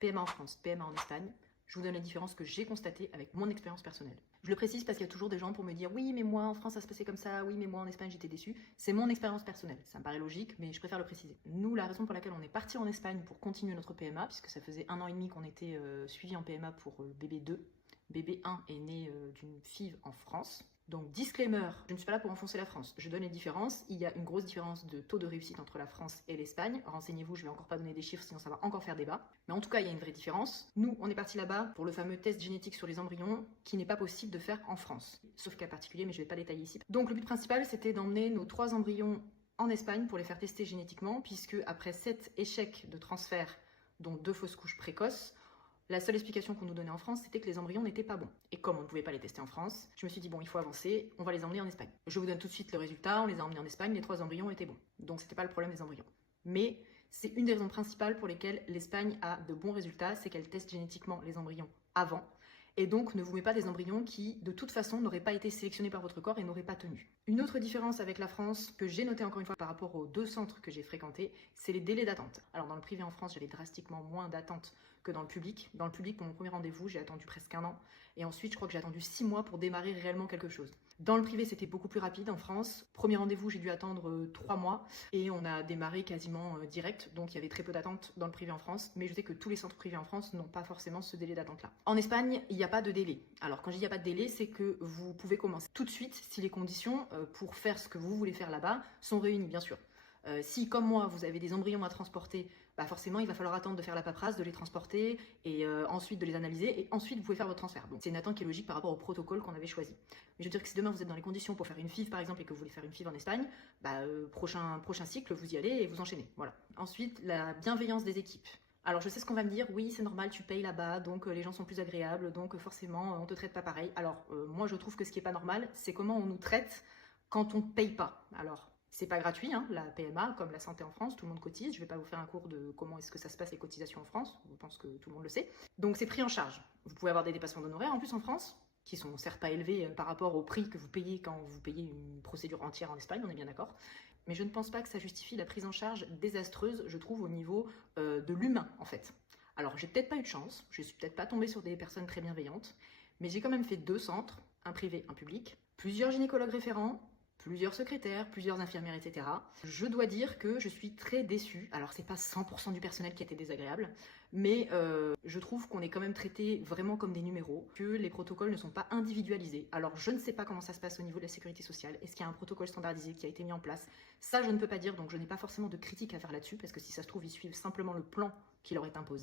PMA en France, PMA en Espagne. Je vous donne la différence que j'ai constatée avec mon expérience personnelle. Je le précise parce qu'il y a toujours des gens pour me dire « Oui, mais moi, en France, ça se passait comme ça. Oui, mais moi, en Espagne, j'étais déçue. » C'est mon expérience personnelle. Ça me paraît logique, mais je préfère le préciser. Nous, la raison pour laquelle on est parti en Espagne pour continuer notre PMA, puisque ça faisait 1 an et demi qu'on était suivi en PMA pour bébé 2. Bébé 1 est né d'une FIV en France. Donc, disclaimer, je ne suis pas là pour enfoncer la France. Je donne les différences. Il y a une grosse différence de taux de réussite entre la France et l'Espagne. Renseignez-vous, je ne vais encore pas donner des chiffres, sinon ça va encore faire débat. Mais en tout cas, il y a une vraie différence. Nous, on est parti là-bas pour le fameux test génétique sur les embryons qui n'est pas possible de faire en France. Sauf cas particulier, mais je ne vais pas détailler ici. Donc, le but principal, c'était d'emmener nos 3 embryons en Espagne pour les faire tester génétiquement, puisque après 7 échecs de transfert, dont 2 fausses couches précoces, la seule explication qu'on nous donnait en France, c'était que les embryons n'étaient pas bons. Et comme on ne pouvait pas les tester en France, je me suis dit, bon, il faut avancer, on va les emmener en Espagne. Je vous donne tout de suite le résultat, on les a emmenés en Espagne, les 3 embryons étaient bons. Donc c'était pas le problème des embryons. Mais c'est une des raisons principales pour lesquelles l'Espagne a de bons résultats, c'est qu'elle teste génétiquement les embryons avant, et donc ne vous met pas des embryons qui, de toute façon, n'auraient pas été sélectionnés par votre corps et n'auraient pas tenu. Une autre différence avec la France, que j'ai notée encore une fois par rapport aux 2 centres que j'ai fréquentés, c'est les délais d'attente. Alors dans le privé en France, j'avais drastiquement moins d'attente que dans le public. Dans le public, pour mon premier rendez-vous, j'ai attendu presque 1 an. Et ensuite, je crois que j'ai attendu 6 mois pour démarrer réellement quelque chose. Dans le privé, c'était beaucoup plus rapide en France. Premier rendez-vous, j'ai dû attendre 3 mois. Et on a démarré quasiment direct. Donc, il y avait très peu d'attente dans le privé en France. Mais je sais que tous les centres privés en France n'ont pas forcément ce délai d'attente-là. En Espagne, il n'y a pas de délai. Alors, quand je dis il n'y a pas de délai, c'est que vous pouvez commencer tout de suite si les conditions pour faire ce que vous voulez faire là-bas sont réunies, bien sûr. Si, comme moi, vous avez des embryons à transporter, bah forcément, il va falloir attendre de faire la paperasse, de les transporter, et ensuite de les analyser, et ensuite vous pouvez faire votre transfert. Donc c'est une attente qui est logique par rapport au protocole qu'on avait choisi. Mais je veux dire que si demain vous êtes dans les conditions pour faire une FIV par exemple, et que vous voulez faire une FIV en Espagne, bah, prochain cycle, vous y allez et vous enchaînez. Voilà. Ensuite, la bienveillance des équipes. Alors je sais ce qu'on va me dire, oui c'est normal, tu payes là-bas, donc les gens sont plus agréables, donc forcément on te traite pas pareil. Alors moi je trouve que ce qui est pas normal, c'est comment on nous traite quand on paye pas. Alors c'est pas gratuit, hein, la PMA, comme la santé en France, tout le monde cotise. Je vais pas vous faire un cours de comment est-ce que ça se passe les cotisations en France, je pense que tout le monde le sait. Donc c'est pris en charge. Vous pouvez avoir des dépassements d'honoraires en plus en France, qui sont certes pas élevés par rapport au prix que vous payez quand vous payez une procédure entière en Espagne, on est bien d'accord. Mais je ne pense pas que ça justifie la prise en charge désastreuse, je trouve, au niveau de l'humain, en fait. Alors, j'ai peut-être pas eu de chance, je suis peut-être pas tombée sur des personnes très bienveillantes, mais j'ai quand même fait 2 centres, un privé, un public, plusieurs gynécologues référents, plusieurs secrétaires, plusieurs infirmières, etc. Je dois dire que je suis très déçue. Alors, c'est pas 100% du personnel qui était désagréable, mais je trouve qu'on est quand même traité vraiment comme des numéros, que les protocoles ne sont pas individualisés. Alors, je ne sais pas comment ça se passe au niveau de la sécurité sociale. Est-ce qu'il y a un protocole standardisé qui a été mis en place? Ça, je ne peux pas dire, donc je n'ai pas forcément de critique à faire là-dessus, parce que si ça se trouve, ils suivent simplement le plan qui leur est imposé.